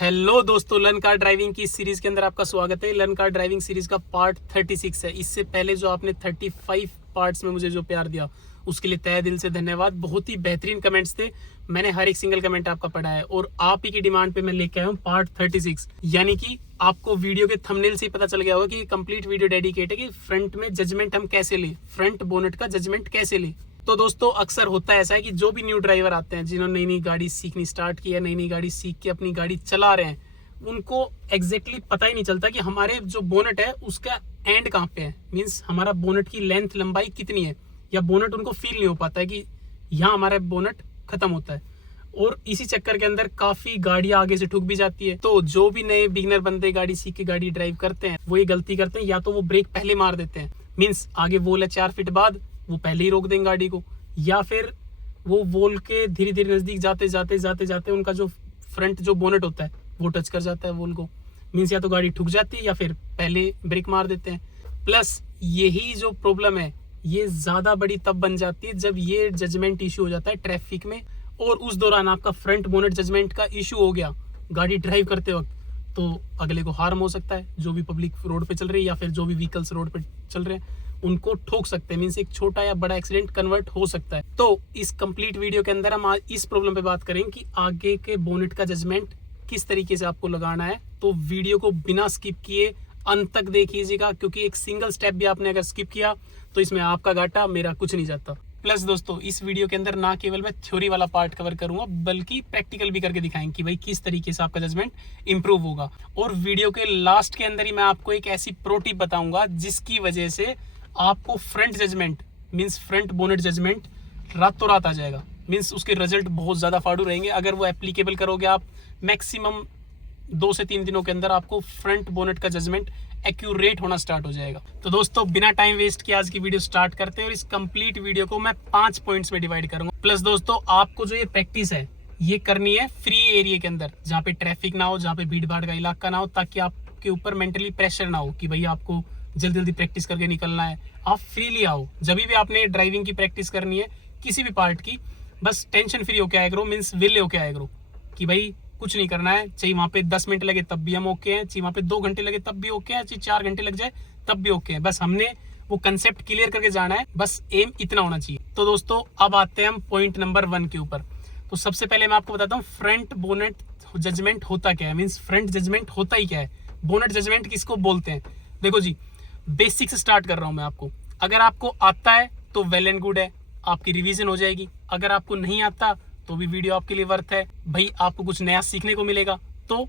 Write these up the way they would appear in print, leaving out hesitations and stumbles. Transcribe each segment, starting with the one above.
Hello दोस्तों, learn car driving की इस सीरीज के अंदर आपका स्वागत है। लर्न कार ड्राइविंग सीरीज का पार्ट 36 है। इससे पहले जो आपने 35 पार्ट्स में मुझे जो प्यार दिया उसके लिए तहे दिल से धन्यवाद। बहुत ही बेहतरीन कमेंट्स थे, मैंने हर एक सिंगल कमेंट आपका पढ़ा है और आप ही की डिमांड पे मैं लेके आया हूँ पार्ट 36। यानी कि आपको वीडियो के थंबनेल से ही पता चल गया होगा कि कंप्लीट वीडियो डेडिकेट है कि फ्रंट में जजमेंट हम कैसे लें, फ्रंट बोनेट का जजमेंट कैसे लें। तो दोस्तों अक्सर होता है ऐसा है कि जो भी न्यू ड्राइवर आते हैं, जिन्होंने नई नई गाड़ी सीखनी स्टार्ट की है, नई नई गाड़ी सीख के अपनी गाड़ी चला रहे हैं, उनको एग्जैक्टली पता ही नहीं चलता कि हमारे जो बोनेट है उसका एंड कहाँ पे है। मीन्स हमारा बोनेट की लेंथ लंबाई कितनी है, या बोनेट उनको फील नहीं हो पाता है कि यहाँ हमारा बोनेट खत्म होता है। और इसी चक्कर के अंदर काफी गाड़ियां आगे से ठुक भी जाती है। तो जो भी नए बिगिनर बंदे गाड़ी सीख के गाड़ी ड्राइव करते हैं वो ये गलती करते हैं, या तो वो ब्रेक पहले मार देते हैं, मीन्स आगे वोल है 4 फीट बाद, वो पहले ही रोक देंगे गाड़ी को, या फिर वो वोल के धीरे धीरे नजदीक जाते जाते जाते जाते उनका जो फ्रंट जो बोनेट होता है वो टच कर जाता है वोल को। मीन्स या तो गाड़ी ठुक जाती है या फिर पहले ब्रेक मार देते हैं। प्लस यही जो प्रॉब्लम है ये ज्यादा बड़ी तब बन जाती है जब ये जजमेंट इशू हो जाता है ट्रैफिक में, और उस दौरान आपका फ्रंट बोनेट जजमेंट का इशू हो गया गाड़ी ड्राइव करते वक्त, तो अगले को हार्म हो सकता है। जो भी पब्लिक रोड पे चल रही है या फिर जो भी व्हीकल्स रोड पे चल रहे हैं उनको ठोक सकते हैं। मीन्स एक छोटा या बड़ा एक्सीडेंट कन्वर्ट हो सकता है। तो इस कंप्लीट वीडियो के अंदर हम आज इस प्रॉब्लम पे बात करेंगे कि आगे के बोनेट का जजमेंट किस तरीके से आपको लगाना है। तो वीडियो को बिना स्किप किए अंत तक देखिएगा, क्योंकि एक सिंगल स्टेप भी आपने अगर स्किप किया तो इसमें आपका घाटा, मेरा कुछ नहीं जाता। प्लस दोस्तों इस वीडियो के अंदर ना केवल मैं थ्योरी वाला पार्ट कवर करूंगा बल्कि प्रैक्टिकल भी करके दिखाएंगे कि भाई किस तरीके से आपका जजमेंट इंप्रूव होगा। और वीडियो के लास्ट के अंदर ही मैं आपको एक ऐसी प्रो टिप बताऊंगा जिसकी वजह से आपको front judgement means front bonnet judgement रातों रात आ जाएगा। मीन्स उसके रिजल्ट बहुत ज्यादा फाड़ू रहेंगे। अगर वो एप्लीकेबल करोगे आप, मैक्सिमम 2 से 3 दिनों के अंदर आपको फ्रंट बोनेट का जजमेंट एक्यूरेट होना स्टार्ट हो जाएगा। तो दोस्तों बिना टाइम वेस्ट किए आज की वीडियो स्टार्ट करते हैं, और इस कंप्लीट वीडियो को मैं 5 पॉइंट्स में डिवाइड करूंगा। प्लस दोस्तों आपको जो ये प्रैक्टिस है ये करनी है फ्री एरिया के अंदर, जहाँ पे ट्रैफिक ना हो, जहाँ पे भीड़ भाड़ का इलाका ना हो, ताकि आपके ऊपर मेंटली प्रेशर ना हो कि भाई आपको जल्दी जल्दी प्रैक्टिस करके निकलना है। आप फ्रीली आओ, जब भी आपने ड्राइविंग की प्रैक्टिस करनी है किसी भी पार्ट की, बस टेंशन फ्री होके आया करो। मीन्स विल होके आया करो कि भाई कुछ नहीं करना है, चाहे वहाँ पे 10 मिनट लगे तब भी हम ओके हैं, चाहे वहाँ पे 2 घंटे लगे तब भी ओके है, चाहे 4 घंटे लग जाए तब भी ओके है। बस हमने वो कंसेप्ट क्लियर करके जाना है, बस एम इतना होना चाहिए। तो दोस्तों अब आते हैं हम पॉइंट नंबर 1 के ऊपर। तो सबसे पहले मैं आपको बताता हूँ फ्रंट बोनेट जजमेंट होता क्या है। मीन्स फ्रंट जजमेंट होता ही क्या है, बोनेट जजमेंट किसको बोलते हैं। देखो जी, बेसिक से स्टार्ट कर रहा हूँ मैं आपको। अगर आपको आता है तो वेल एंड गुड है, आपकी रिवीजन हो जाएगी। अगर आपको नहीं आता तो भी वीडियो आपके लिए वर्थ है, भाई आपको कुछ नया सीखने को मिलेगा। तो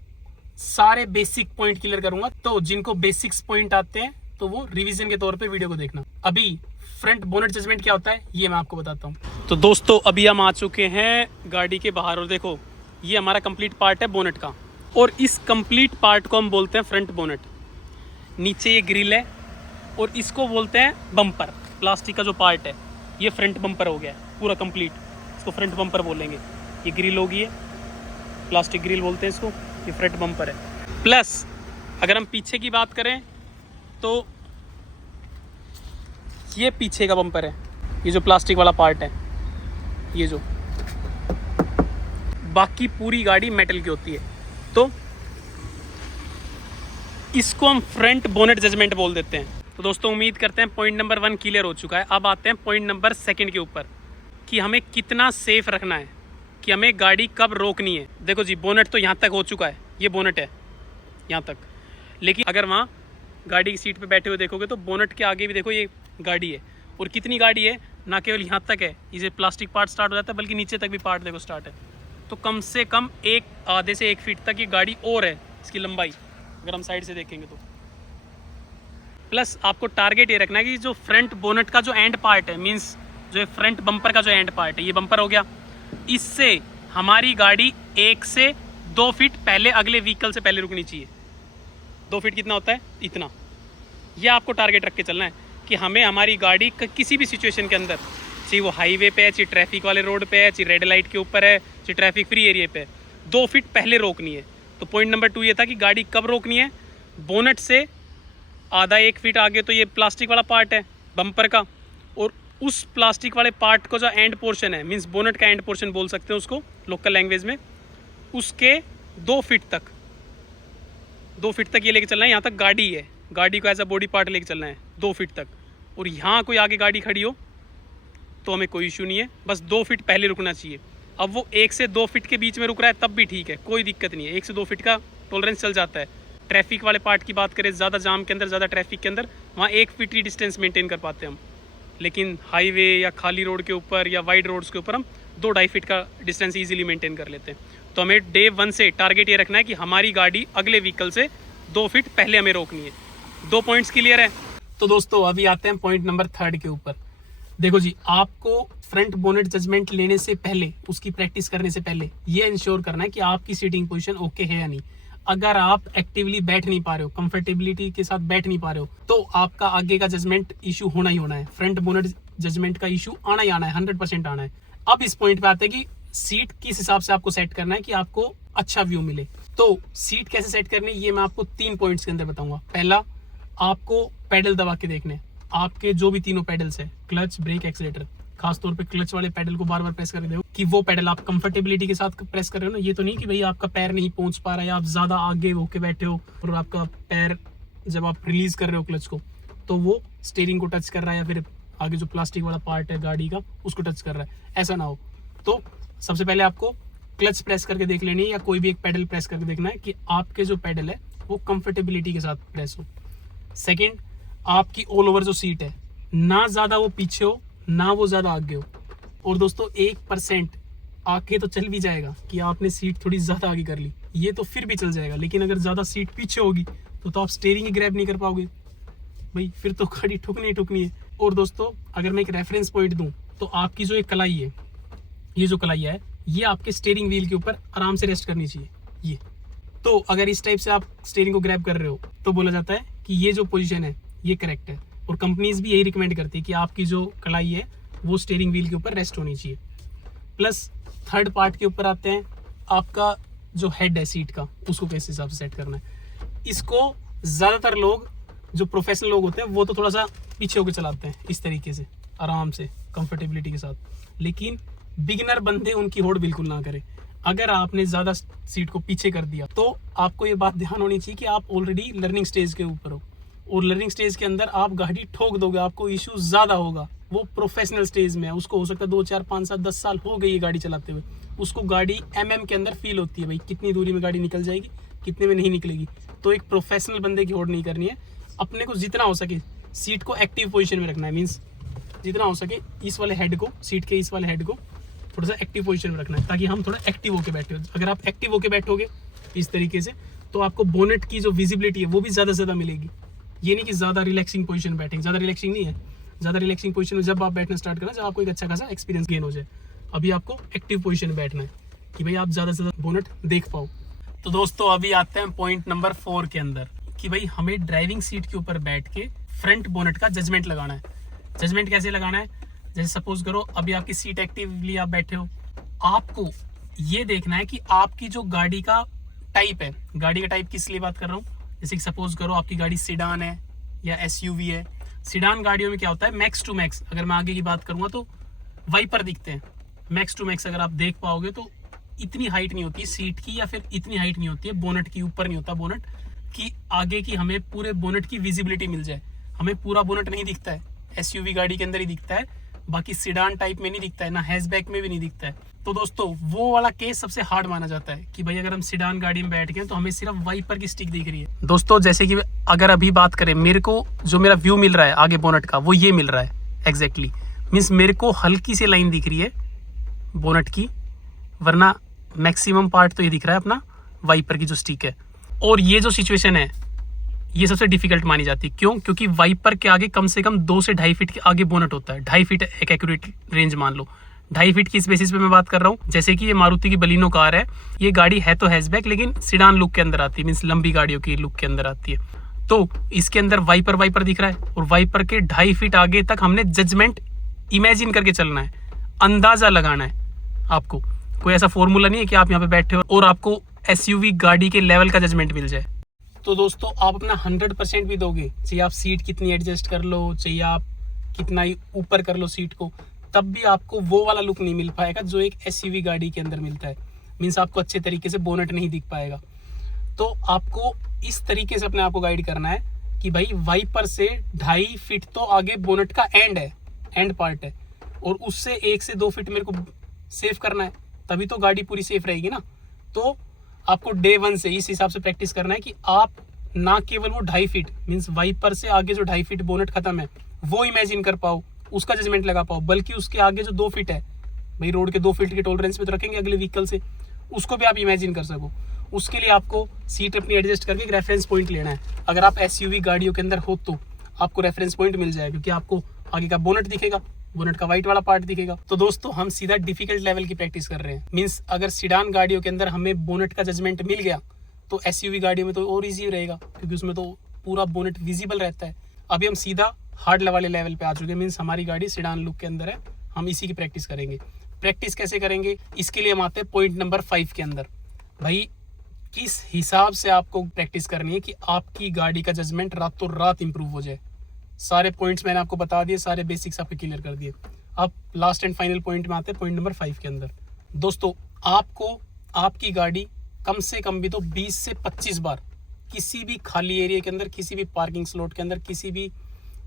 सारे बेसिक पॉइंट क्लियर करूंगा, तो जिनको बेसिक्स पॉइंट आते हैं तो वो रिवीजन के तौर पे वीडियो को देखना। अभी फ्रंट बोनेट जजमेंट क्या होता है ये मैं आपको बताता हूँ। तो दोस्तों अभी हम आ चुके हैं गाड़ी के बाहर, और देखो ये हमारा कंप्लीट पार्ट है बोनेट का, और इस कंप्लीट पार्ट को हम बोलते हैं फ्रंट बोनेट। नीचे ये ग्रिल है और इसको बोलते हैं बम्पर। प्लास्टिक का जो पार्ट है ये फ्रंट बम्पर हो गया पूरा कंप्लीट, इसको फ्रंट बम्पर बोलेंगे। ये ग्रिल होगी, है प्लास्टिक ग्रिल बोलते हैं इसको, ये फ्रंट बम्पर है। प्लस अगर हम पीछे की बात करें तो ये पीछे का बम्पर है, ये जो प्लास्टिक वाला पार्ट है, ये जो बाकी पूरी गाड़ी मेटल की होती है, तो इसको हम फ्रंट बोनेट जजमेंट बोल देते हैं। तो दोस्तों उम्मीद करते हैं पॉइंट नंबर 1 क्लियर हो चुका है। अब आते हैं पॉइंट नंबर 2 के ऊपर कि हमें कितना सेफ रखना है, कि हमें गाड़ी कब रोकनी है। देखो जी बोनेट तो यहाँ तक हो चुका है, ये बोनेट है यहाँ तक, लेकिन अगर वहाँ गाड़ी की सीट पे बैठे हुए देखोगे तो बोनेट के आगे भी देखो ये गाड़ी है, और कितनी गाड़ी है, ना केवल यहाँ तक है, इसे प्लास्टिक पार्ट स्टार्ट हो जाता है, बल्कि नीचे तक भी पार्ट देखो स्टार्ट है। तो कम से कम आधे से 1 फीट तक ये गाड़ी और है इसकी लंबाई, अगर हम साइड से देखेंगे तो। प्लस आपको टारगेट ये रखना है कि जो फ्रंट बोनेट का जो एंड पार्ट है, मीन्स जो फ्रंट बम्पर का जो एंड पार्ट है, ये बम्पर हो गया, इससे हमारी गाड़ी 1 से 2 फीट पहले अगले व्हीकल से पहले रुकनी चाहिए। 2 फीट कितना होता है, इतना। यह आपको टारगेट रख के चलना है कि हमें हमारी गाड़ी किसी भी सिचुएशन के अंदर, चाहे वो हाईवे पे है, चाहे ट्रैफिक वाले रोड पे है, चाहे रेड लाइट के ऊपर है, चाहे ट्रैफिक फ्री एरिया पे है, 2 फीट पहले रोकनी है। तो पॉइंट नंबर 2 ये था कि गाड़ी कब रोकनी है, बोनेट से आधा 1 फीट आगे तो ये प्लास्टिक वाला पार्ट है बम्पर का, और उस प्लास्टिक वाले पार्ट को जो एंड पोर्शन है, मीन्स बोनेट का एंड पोर्शन बोल सकते हैं उसको लोकल लैंग्वेज में, उसके 2 फीट तक 2 फीट तक ये लेके चलना है, यहाँ तक गाड़ी है, गाड़ी को एज अ बॉडी पार्ट लेके चलना है 2 फीट तक। और यहाँ कोई आगे गाड़ी खड़ी हो तो हमें कोई इशू नहीं है, बस 2 फीट पहले रुकना चाहिए। अब वो 1 से 2 फीट के बीच में रुक रहा है तब भी ठीक है, कोई दिक्कत नहीं है, 1 से 2 फीट का टॉलरेंस चल जाता है। ट्रैफिक वाले पार्ट की बात करें, ज़्यादा जाम के अंदर, ज़्यादा ट्रैफिक के अंदर, वहाँ 1 फीट ही डिस्टेंस मेंटेन कर पाते हैं हम। लेकिन हाईवे या खाली रोड के ऊपर या वाइड रोड्स के ऊपर हम 2-2.5 फीट का डिस्टेंस ईजिली मेंटेन कर लेते हैं। तो हमें डे 1 से टारगेट ये रखना है कि हमारी गाड़ी अगले व्हीकल से 2 फीट पहले हमें रोकनी है। 2 पॉइंट्स क्लियर है। तो दोस्तों अभी आते हैं पॉइंट नंबर 3 के ऊपर। देखो जी, आपको फ्रंट बोनेट जजमेंट लेने से पहले, उसकी प्रैक्टिस करने से पहले ये इंश्योर करना है कि आपकी सीटिंग पोजीशन ओके है या नहीं। अगर आप एक्टिवली बैठ नहीं पा रहे हो, कंफर्टेबिलिटी के साथ बैठ नहीं पा रहे हो, तो आपका आगे का जजमेंट इशू होना ही होना है। फ्रंट बोनेट जजमेंट का इशू आना ही आना है, 100% आना है। अब इस पॉइंट पे आते हैं कि सीट किस हिसाब से आपको सेट करना है कि आपको अच्छा व्यू मिले। तो सीट कैसे सेट करनी है ये मैं आपको 3 पॉइंट्स के अंदर बताऊंगा। पहला, आपको पेडल दबा के देखने, आपके जो भी तीनों पेडल्स है, क्लच, ब्रेक, एक्सीलेटर, खासतौर पे क्लच वाले पेडल को बार बार प्रेस कर दो कि वो पेडल आप कंफर्टेबिलिटी के साथ प्रेस कर रहे हो ना। ये तो नहीं कि भाई आपका पैर नहीं पहुंच पा रहा है, आप ज्यादा आगे होके बैठे हो और आपका पैर जब आप रिलीज कर रहे हो क्लच को तो वो स्टीयरिंग को टच कर रहा है या फिर आगे जो प्लास्टिक वाला पार्ट है गाड़ी का उसको टच कर रहा है, ऐसा ना हो। तो सबसे पहले आपको क्लच प्रेस करके देख लेनी है या कोई भी एक पेडल प्रेस करके देखना है कि आपके जो पेडल है वो कंफर्टेबिलिटी के साथ प्रेस हो। सेकंड, आपकी ऑल ओवर जो सीट है, ना ज्यादा वो पीछे हो ना वो ज्यादा आगे हो। और दोस्तों 1% आगे तो चल भी जाएगा कि आपने सीट थोड़ी ज्यादा आगे कर ली, ये तो फिर भी चल जाएगा। लेकिन अगर ज्यादा सीट पीछे होगी तो आप स्टीयरिंग ही ग्रैब नहीं कर पाओगे भाई, फिर तो गाड़ी ठुकनी ही ठुकनी है। और दोस्तों अगर मैं एक रेफरेंस पॉइंट दूं तो आपकी जो एक कलाई है, ये जो कलाई है, ये आपके स्टीयरिंग व्हील के ऊपर आराम से रेस्ट करनी चाहिए। ये तो अगर इस टाइप से आप स्टीयरिंग को ग्रैब कर रहे हो तो बोला जाता है कि ये जो पोजीशन है ये करेक्ट है। और कंपनीज भी यही रिकमेंड करती है कि आपकी जो कलाई है वो स्टीयरिंग व्हील के ऊपर रेस्ट होनी चाहिए। प्लस थर्ड पार्ट के ऊपर आते हैं, आपका जो हेड है सीट का, उसको किस हिसाब से सेट करना है। इसको ज़्यादातर लोग जो प्रोफेशनल लोग होते हैं वो तो थोड़ा सा पीछे होकर चलाते हैं इस तरीके से, आराम से कंफर्टेबिलिटी के साथ। लेकिन बिगिनर बंदे उनकी होड़ बिल्कुल ना करें। अगर आपने ज़्यादा सीट को पीछे कर दिया तो आपको ये बात ध्यान होनी चाहिए कि आप ऑलरेडी लर्निंग स्टेज के ऊपर हो और लर्निंग स्टेज के अंदर आप गाड़ी ठोक दोगे, आपको इशू ज़्यादा होगा। वो प्रोफेशनल स्टेज में है, उसको हो सकता है 2, 4, 5, 7, 10 साल हो गई है गाड़ी चलाते हुए, उसको गाड़ी के अंदर फील होती है भाई कितनी दूरी में गाड़ी निकल जाएगी, कितने में नहीं निकलेगी। तो एक प्रोफेशनल बंदे की होड़ नहीं करनी है। अपने को जितना हो सके सीट को एक्टिव पोजीशन में रखना है, मीन्स जितना हो सके इस वाले हेड को, सीट के इस वाले हेड को थोड़ा सा एक्टिव पोजीशन में रखना है ताकि हम थोड़ा एक्टिव होके बैठे हो। अगर आप एक्टिव होके बैठोगे इस तरीके से तो आपको बोनेट की जो विजिबिलिटी है वो भी ज़्यादा से ज़्यादा मिलेगी। ये नहीं कि ज़्यादा रिलैक्सिंग पोजीशन बैठेंगे, ज़्यादा रिलैक्सिंग नहीं है। ज़्यादा रिलैक्सिंग पोजीशन में जब आप बैठना स्टार्ट करना, जब आपको एक अच्छा खासा एक्सपीरियंस गेन हो जाए। अभी आपको एक्टिव पोजीशन में बैठना है कि भाई आप ज़्यादा से ज़्यादा बोनेट देख पाओ। तो दोस्तों अभी आते हैं पॉइंट नंबर 4 के अंदर कि भाई हमें ड्राइविंग सीट के ऊपर बैठ के फ्रंट बोनेट का जजमेंट लगाना है। जजमेंट कैसे लगाना है? जैसे सपोज करो अभी आपकी सीट एक्टिवली आप बैठे हो, आपको ये देखना है कि आपकी जो गाड़ी का टाइप है, गाड़ी का टाइप किस लिए बात कर रहा हूँ, जैसे कि सपोज करो आपकी गाड़ी सिडान है या एसयूवी है। सिडान गाड़ियों में क्या होता है, मैक्स टू मैक्स, अगर मैं आगे की बात करूँगा तो वाइपर दिखते हैं। मैक्स टू मैक्स अगर आप देख पाओगे तो इतनी हाइट नहीं होती सीट की, या फिर इतनी हाइट नहीं होती है बोनेट की, ऊपर नहीं होता बोनेट की आगे की, हमें पूरे बोनेट की विजिबिलिटी मिल जाए। हमें पूरा बोनेट नहीं दिखता है, एसयूवी गाड़ी के अंदर ही दिखता है, बाकी सिडान टाइप में नहीं दिखता है, ना हैचबैक में भी नहीं दिखता है। तो दोस्तों वो वाला केस सबसे हार्ड माना जाता है कि भाई अगर हम सिडान गाड़ी में बैठ गए तो हमें सिर्फ वाइपर की स्टिक दिख रही है। दोस्तों जैसे कि अगर अभी बात करें, मेरे को जो मेरा व्यू मिल रहा है आगे बोनेट का वो ये मिल रहा है एग्जैक्टली, मीन्स मेरे को हल्की सी लाइन दिख रही है बोनेट की, वरना मैक्सिमम पार्ट तो ये दिख रहा है अपना वाइपर की जो स्टिक है। और ये जो सिचुएशन है ये सबसे डिफिकल्ट मानी जाती है। क्यों? क्योंकि वाइपर के आगे कम से कम 2 से 2.5 फीट के आगे बोनेट होता है। 2.5 फीट एक एक्यूरेट रेंज मान लो। 2.5 फीट की इस बेसिस पे मैं बात कर रहा हूँ। जैसे कि ये मारुति की बलिनो कार है, ये गाड़ी है तो हैचबैक लेकिन सिडान लुक के अंदर आती है, मीन्स लंबी गाड़ियों की लुक के अंदर आती है। तो इसके अंदर वाइपर दिख रहा है और वाइपर के 2.5 फीट आगे तक हमने जजमेंट इमेजिन करके चलना है, अंदाजा लगाना है। आपको कोई ऐसा फॉर्मूला नहीं है कि आप यहाँ पे बैठे हो और आपको एसयूवी गाड़ी के लेवल का जजमेंट मिल जाए। तो दोस्तों आप अपना 100% भी दोगे, चाहिए आप सीट कितनी एडजस्ट कर लो, चाहिए आप कितना ही ऊपर कर लो सीट को, तब भी आपको वो वाला लुक नहीं मिल पाएगा जो एक एसयूवी गाड़ी के अंदर मिलता है। मीन्स आपको अच्छे तरीके से बोनेट नहीं दिख पाएगा। तो आपको इस तरीके से अपने आप को गाइड करना है कि भाई वाइपर से 2.5 फीट तो आगे बोनट का एंड पार्ट है, और उससे 1 से 2 फीट मेरे को सेव करना है, तभी तो गाड़ी पूरी सेफ रहेगी ना। तो आपको डे 1 से इस हिसाब से प्रैक्टिस करना है कि आप ना केवल वो 2.5 फीट मीन्स वाइपर से आगे जो 2.5 फीट बोनट खत्म है वो इमेजिन कर पाओ, उसका जजमेंट लगा पाओ, बल्कि उसके आगे जो 2 फीट है, भाई रोड के 2 फीट के टॉलरेंस में तो रखेंगे अगले व्हीकल से, उसको भी आप इमेजिन कर सको। उसके लिए आपको सीट अपनी एडजस्ट करके एक रेफरेंस पॉइंट लेना है। अगर आप एसयूवी गाड़ियों के अंदर हो तो आपको रेफरेंस पॉइंट मिल जाएगा, क्योंकि आपको आगे का बोनट दिखेगा, बोनट का व्हाइट वाला पार्ट दिखेगा। तो दोस्तों हम सीधा डिफिकल्ट लेवल की प्रैक्टिस कर रहे हैं। मीन्स अगर सीडान गाड़ियों के अंदर हमें बोनट का जजमेंट मिल गया तो एसयूवी गाड़ियों में तो और ईजी रहेगा, क्योंकि उसमें तो पूरा बोनट विजिबल रहता है। अभी हम सीधा हार्ड वाले लेवल पे आ चुके हैं, मीन्स हमारी गाड़ी सीडान लुक के अंदर है, हम इसी की प्रैक्टिस करेंगे। प्रैक्टिस कैसे करेंगे, इसके लिए हम आते हैं पॉइंट नंबर 5 के अंदर। भाई किस हिसाब से आपको प्रैक्टिस करनी है कि आपकी गाड़ी का जजमेंट रातों रात इंप्रूव हो जाए। सारे पॉइंट्स मैंने आपको बता दिए, सारे बेसिक्स आपके क्लियर कर दिए। अब लास्ट एंड फाइनल पॉइंट में आते हैं, पॉइंट नंबर 5 के अंदर। दोस्तों आपको आपकी गाड़ी कम से कम भी तो 20 से 25 बार किसी भी खाली एरिया के अंदर, किसी भी पार्किंग स्लॉट के अंदर, किसी भी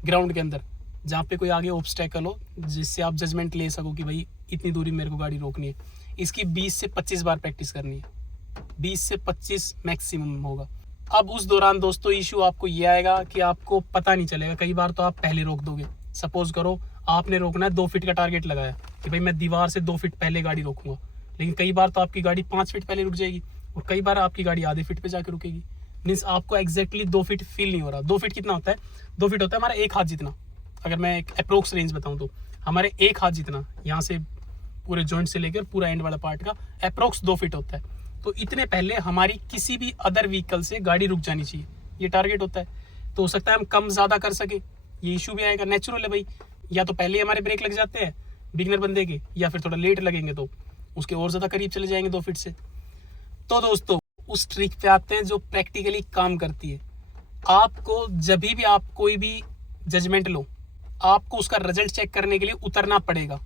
ग्राउंड के अंदर जहाँ पे कोई आगे ऑब्स्टेकल हो जिससे आप जजमेंट ले सको कि भाई इतनी दूरी मेरे को गाड़ी रोकनी है, इसकी 20 से 25 बार प्रैक्टिस करनी है। 20 से 25 मैक्सिमम होगा। अब उस दौरान दोस्तों इशू आपको ये आएगा कि आपको पता नहीं चलेगा। कई बार तो आप पहले रोक दोगे। सपोज करो आपने रोकना है 2 फीट का टारगेट लगाया कि भाई मैं दीवार से 2 फीट पहले गाड़ी रोकूंगा, लेकिन कई बार तो आपकी गाड़ी 5 फीट पहले रुक जाएगी और कई बार आपकी गाड़ी आधे फीट पे जाकर रुकेगी। मीन्स आपको एग्जैक्टली 2 फीट फील नहीं हो रहा। 2 फीट कितना होता है? 2 फीट होता है हमारा 1 हाथ जितना। अगर मैं एक अप्रोक्स रेंज बताऊं तो हमारे 1 हाथ जितना, यहाँ से पूरे जॉइंट से लेकर पूरा एंड वाला पार्ट का अप्रोक्स 2 फीट होता है। तो इतने पहले हमारी किसी भी अदर व्हीकल से गाड़ी रुक जानी चाहिए, ये टारगेट होता है। तो हो सकता है हम कम ज़्यादा कर सके, ये इशू भी आएगा, नेचुरल है भाई। या तो पहले हमारे ब्रेक लग जाते हैं बिगनर बंदे के, या फिर थोड़ा लेट लगेंगे तो उसके और ज़्यादा करीब चले जाएंगे 2 फीट से। तो दोस्तों उस ट्रिक पे आते हैं जो प्रैक्टिकली काम करती है। आपको जब भी आप कोई भी जजमेंट लो, आपको उसका रिजल्ट चेक करने के लिए उतरना पड़ेगा।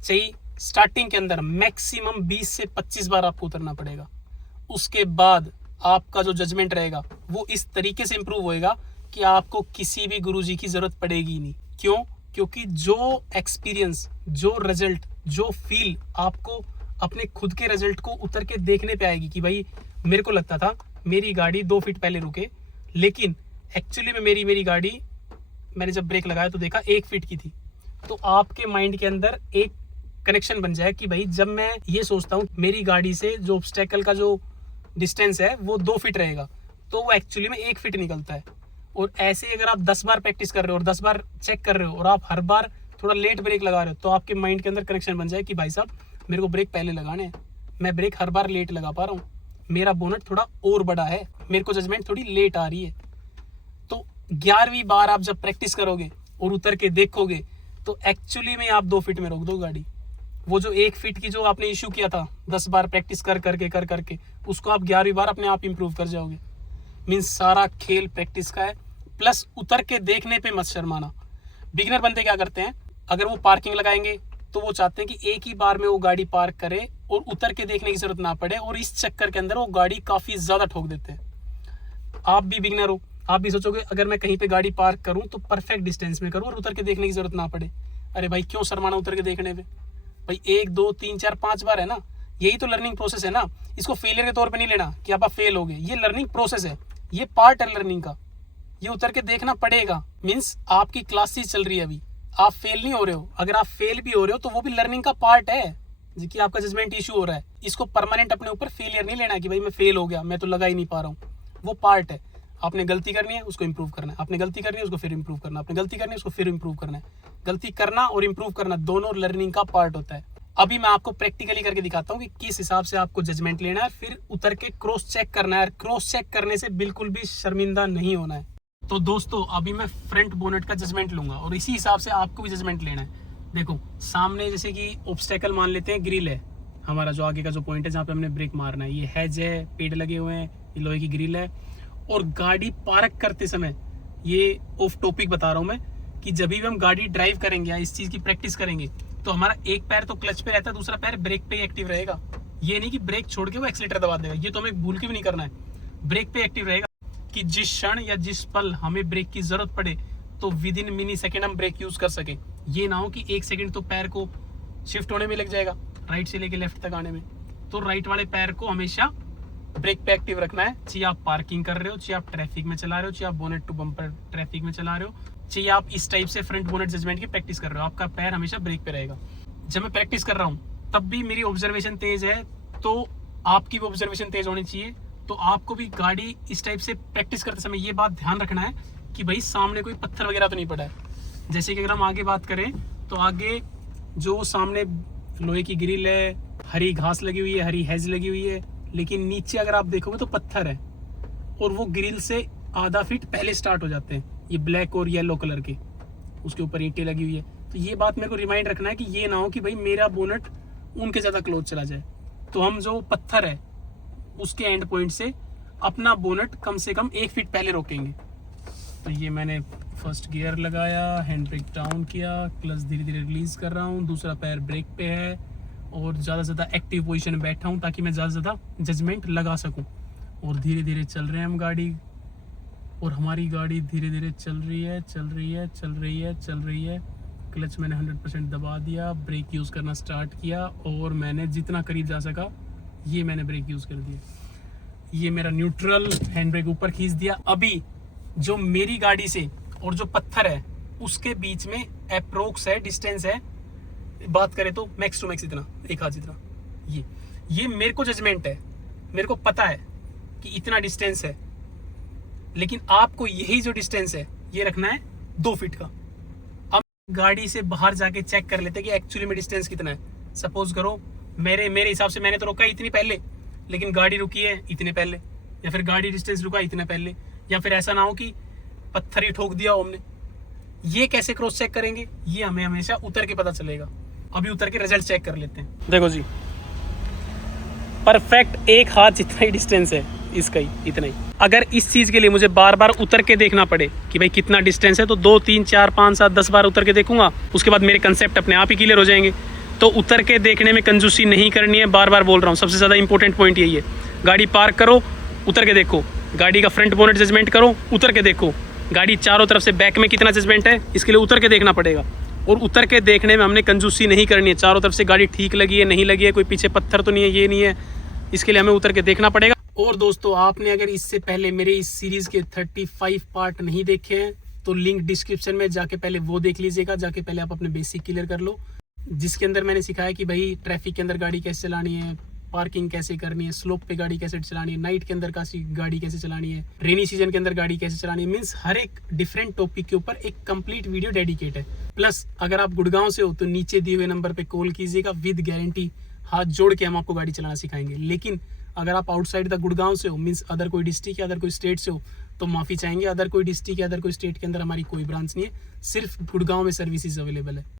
चाहिए स्टार्टिंग के अंदर मैक्सिमम 20 से 25 बार आपको उतरना पड़ेगा। उसके बाद आपका जो जजमेंट रहेगा वो इस तरीके से इंप्रूव होएगा कि आपको किसी भी गुरुजी की जरूरत पड़ेगी नहीं। क्यों? क्योंकि जो एक्सपीरियंस, जो रिजल्ट, जो फील आपको अपने खुद के रिजल्ट को उतर के देखने पे आएगी कि भाई मेरे को लगता था मेरी गाड़ी 2 फीट पहले रुके, लेकिन एक्चुअली में मेरी गाड़ी मैंने जब ब्रेक लगाया तो देखा 1 फीट की थी। तो आपके माइंड के अंदर एक कनेक्शन बन जाए कि भाई जब मैं ये सोचता हूँ मेरी गाड़ी से जो ऑब्स्टेकल का जो डिस्टेंस है वो 2 फीट रहेगा, तो वो एक्चुअली में 1 फीट निकलता है। और ऐसे ही अगर आप 10 बार प्रैक्टिस कर रहे हो और 10 बार चेक कर रहे हो और आप हर बार थोड़ा लेट ब्रेक लगा रहे हो, तो आपके माइंड के अंदर कनेक्शन बन जाए कि भाई साहब मेरे को ब्रेक पहले लगाने हैं, मैं ब्रेक हर बार लेट लगा पा रहा हूँ, मेरा बोनट थोड़ा और बड़ा है, मेरे को जजमेंट थोड़ी लेट आ रही है। तो 11वीं बार आप जब प्रैक्टिस करोगे और उतर के देखोगे तो एक्चुअली में आप 2 फीट में रोक दो गाड़ी। वो जो 1 फीट की जो आपने इशू किया था 10 बार प्रैक्टिस कर करके उसको आप 11वीं बार अपने आप इंप्रूव कर जाओगे। मीन्स सारा खेल प्रैक्टिस का है, प्लस उतर के देखने पे मत शर्माना। बिगिनर बंदे क्या करते हैं, अगर वो पार्किंग लगाएंगे तो वो चाहते हैं कि एक ही बार में वो गाड़ी पार्क करे और उतर के देखने की जरूरत ना पड़े, और इस चक्कर के अंदर वो गाड़ी काफ़ी ज़्यादा ठोक देते हैं। आप भी बिगिनर हो, आप भी सोचोगे अगर मैं कहीं पे गाड़ी पार्क करूं तो परफेक्ट डिस्टेंस में करूं और उतर के देखने की जरूरत ना पड़े। अरे भाई क्यों शर्माना उतर के देखने पे? भाई 1 2 3 4 5 बार है ना, यही तो लर्निंग प्रोसेस है ना। इसको फेलियर के तौर पे नहीं लेना कि आप फेल हो गए, ये लर्निंग प्रोसेस है, ये पार्ट है लर्निंग का, ये उतर के देखना पड़ेगा। मीन्स आपकी क्लासेस चल रही है अभी, आप फेल नहीं हो रहे हो। अगर आप फेल भी हो रहे हो तो वो भी लर्निंग का पार्ट है, कि आपका जजमेंट इशू हो रहा है। इसको परमानेंट अपने ऊपर फेलियर नहीं लेना कि भाई मैं फेल हो गया, मैं तो लगा ही नहीं पा रहा हूँ। वो पार्ट है। आपने गलती करनी है, उसको इंप्रूव करना है, आपने गलती करनी है, उसको फिर इंप्रूव करना है, आपने गलती करनी है, उसको फिर इंप्रूव करना है। गलती करना और इंप्रूव करना दोनों लर्निंग का पार्ट होता है। अभी मैं आपको प्रैक्टिकली करके दिखाता हूँ कि किस हिसाब से आपको जजमेंट लेना है, फिर उतर के क्रॉस चेक करना है। क्रॉस चेक करने से बिल्कुल भी शर्मिंदा नहीं होना है। तो दोस्तों अभी मैं फ्रंट बोनेट का जजमेंट लूंगा और इसी हिसाब से आपको भी जजमेंट लेना है। देखो सामने जैसे कि ऑब्स्टेकल मान लेते हैं, ग्रिल है हमारा, जो आगे का जो पॉइंट है जहाँ पे हमने ब्रेक मारना है, ये हैज है, पेड़ लगे हुए हैं, ये लोहे की ग्रिल है। और गाड़ी पार्क करते समय, ये ऑफ टॉपिक बता रहा हूँ मैं, कि जब भी हम गाड़ी ड्राइव करेंगे या इस चीज़ की प्रैक्टिस करेंगे तो हमारा एक पैर तो क्लच पे रहता है, दूसरा पैर ब्रेक पे ही एक्टिव रहेगा। ये नहीं कि ब्रेक छोड़ के वो एक्सीलेटर दबा देगा, ये तो हमें भूल के भी नहीं करना है। ब्रेक पे एक्टिव रहेगा कि जिस क्षण या जिस पल हमें ब्रेक की जरूरत पड़े तो विद इन मिनी सेकेंड हम ब्रेक यूज कर सके। ये ना हो कि 1 सेकेंड तो पैर को शिफ्ट होने में लग जाएगा, राइट से लेके लेफ्ट तक आने में। तो राइट वाले पैर को हमेशा ब्रेक पे एक्टिव रखना है, चाहे आप पार्किंग कर रहे हो, चाहे आप ट्रैफिक में चला रहे हो, चाहे आप बोनेट टू बम्पर ट्रैफिक में चला रहे हो, चाहे आप इस टाइप से फ्रंट बोनेट जजमेंट की प्रैक्टिस कर रहे हो, आपका पैर हमेशा ब्रेक पे रहेगा। जब मैं प्रैक्टिस कर रहा हूँ तब भी मेरी ऑब्जर्वेशन तेज है, तो आपकी भी ऑब्जर्वेशन तेज होनी चाहिए। तो आपको भी गाड़ी इस टाइप से प्रैक्टिस करते समय ये बात ध्यान रखना है कि भाई सामने कोई पत्थर वगैरह तो नहीं पड़ा है। जैसे कि अगर हम आगे बात करें तो आगे जो सामने लोहे की ग्रिल है, हरी घास लगी हुई है, हरी हेज लगी हुई है, लेकिन नीचे अगर आप देखोगे तो पत्थर है और वो ग्रिल से आधा फीट पहले स्टार्ट हो जाते हैं, ये ब्लैक और येलो कलर के, उसके ऊपर ईंटें लगी हुई है। तो ये बात मेरे को रिमाइंड रखना है कि ये ना हो कि भाई मेरा बोनट उनके ज़्यादा क्लोज चला जाए। तो हम जो पत्थर है उसके एंड पॉइंट से अपना बोनट कम से कम 1 फीट पहले रोकेंगे। तो ये मैंने फर्स्ट गियर लगाया, हैंड ब्रेक डाउन किया, क्लच धीरे धीरे रिलीज कर रहा हूँ, दूसरा पैर ब्रेक पे है और ज़्यादा से ज़्यादा एक्टिव पोजीशन में बैठा हूँ ताकि मैं ज़्यादा से ज़्यादा जजमेंट लगा सकूँ। और धीरे धीरे चल रहे हैं हम गाड़ी, और हमारी गाड़ी धीरे धीरे चल रही है, चल रही है, चल रही है, चल रही है। क्लच मैंने 100% दबा दिया, ब्रेक यूज़ करना स्टार्ट किया और मैंने जितना करीब जा सका ये मैंने ब्रेक यूज़ कर दिया। ये मेरा न्यूट्रल, हैंड ब्रेक ऊपर खींच दिया। अभी जो मेरी गाड़ी से और जो पत्थर है उसके बीच में अप्रोक्स है, डिस्टेंस है, बात करें तो मैक्स टू मैक्स इतना, एक हाथ जितना। ये मेरे को जजमेंट है, मेरे को पता है कि इतना डिस्टेंस है, लेकिन आपको यही जो डिस्टेंस है ये रखना है 2 फीट का। अब गाड़ी से बाहर जाके चेक कर लेते हैं कि एक्चुअली में डिस्टेंस कितना है। सपोज करो मेरे हिसाब से मैंने तो रोका इतनी पहले, लेकिन गाड़ी रुकी है इतने पहले, या फिर गाड़ी डिस्टेंस रुका इतने पहले, या फिर ऐसा ना हो कि पत्थर ही ठोक दिया हमने। ये कैसे क्रॉस चेक करेंगे, ये हमें हमेशा उतर के पता चलेगा। अभी उतर के रिजल्ट चेक कर लेते हैं। देखो जी, परफेक्ट 1 हाथ जितना ही डिस्टेंस है इसका, ही इतना ही। अगर इस चीज़ के लिए मुझे बार बार उतर के देखना पड़े कि भाई कितना डिस्टेंस है, तो 2, 3, 4, 5, 7, 10 बार उतर के देखूंगा, उसके बाद मेरे कंसेप्ट अपने आप ही क्लियर हो जाएंगे। तो उतर के देखने में कंजूसी नहीं करनी है, बार बार बोल रहा हूँ, सबसे ज़्यादा इंपॉर्टेंट पॉइंट यही है। गाड़ी पार्क करो, उतर के देखो, गाड़ी का फ्रंट बोनेट जजमेंट करो, उतर के देखो, गाड़ी चारों तरफ से बैक में कितना जजमेंट है इसके लिए उतर के देखना पड़ेगा। और उतर के देखने में हमने कंजूसी नहीं करनी है, चारों तरफ से गाड़ी ठीक लगी है नहीं लगी है, कोई पीछे पत्थर तो नहीं है, ये नहीं है, इसके लिए हमें उतर के देखना पड़ेगा। और दोस्तों, आपने अगर इससे पहले मेरे इस सीरीज के 35 पार्ट नहीं देखे हैं तो लिंक डिस्क्रिप्शन में जाके पहले वो देख लीजिएगा, जाके पहले आप अपने बेसिक क्लियर कर लो, जिसके अंदर मैंने सिखाया कि भाई ट्रैफिक के अंदर गाड़ी कैसे चलानी है, पार्किंग कैसे करनी है, स्लोप पे गाड़ी कैसे चलानी है, नाइट के अंदर गाड़ी कैसे चलानी है, रेनी सीजन के अंदर गाड़ी कैसे चलानी है। मीन्स हर एक डिफरेंट टॉपिक के ऊपर एक कंप्लीट वीडियो डेडिकेट है। प्लस अगर आप गुड़गांव से हो तो नीचे दिए हुए नंबर पे कॉल कीजिएगा, विद गारंटी हाथ जोड़ के हम आपको गाड़ी चलाना सिखाएंगे। लेकिन अगर आप आउटसाइड द गुड़गांव से हो, मीन्स अदर कोई डिस्ट्रिक्ट या अदर कोई स्टेट से हो, तो माफ़ी चाहेंगे, अदर कोई डिस्ट्रिक्ट या अदर कोई स्टेट के अंदर हमारी कोई ब्रांच नहीं है, सिर्फ गुड़गांव में सर्विसेज अवेलेबल है।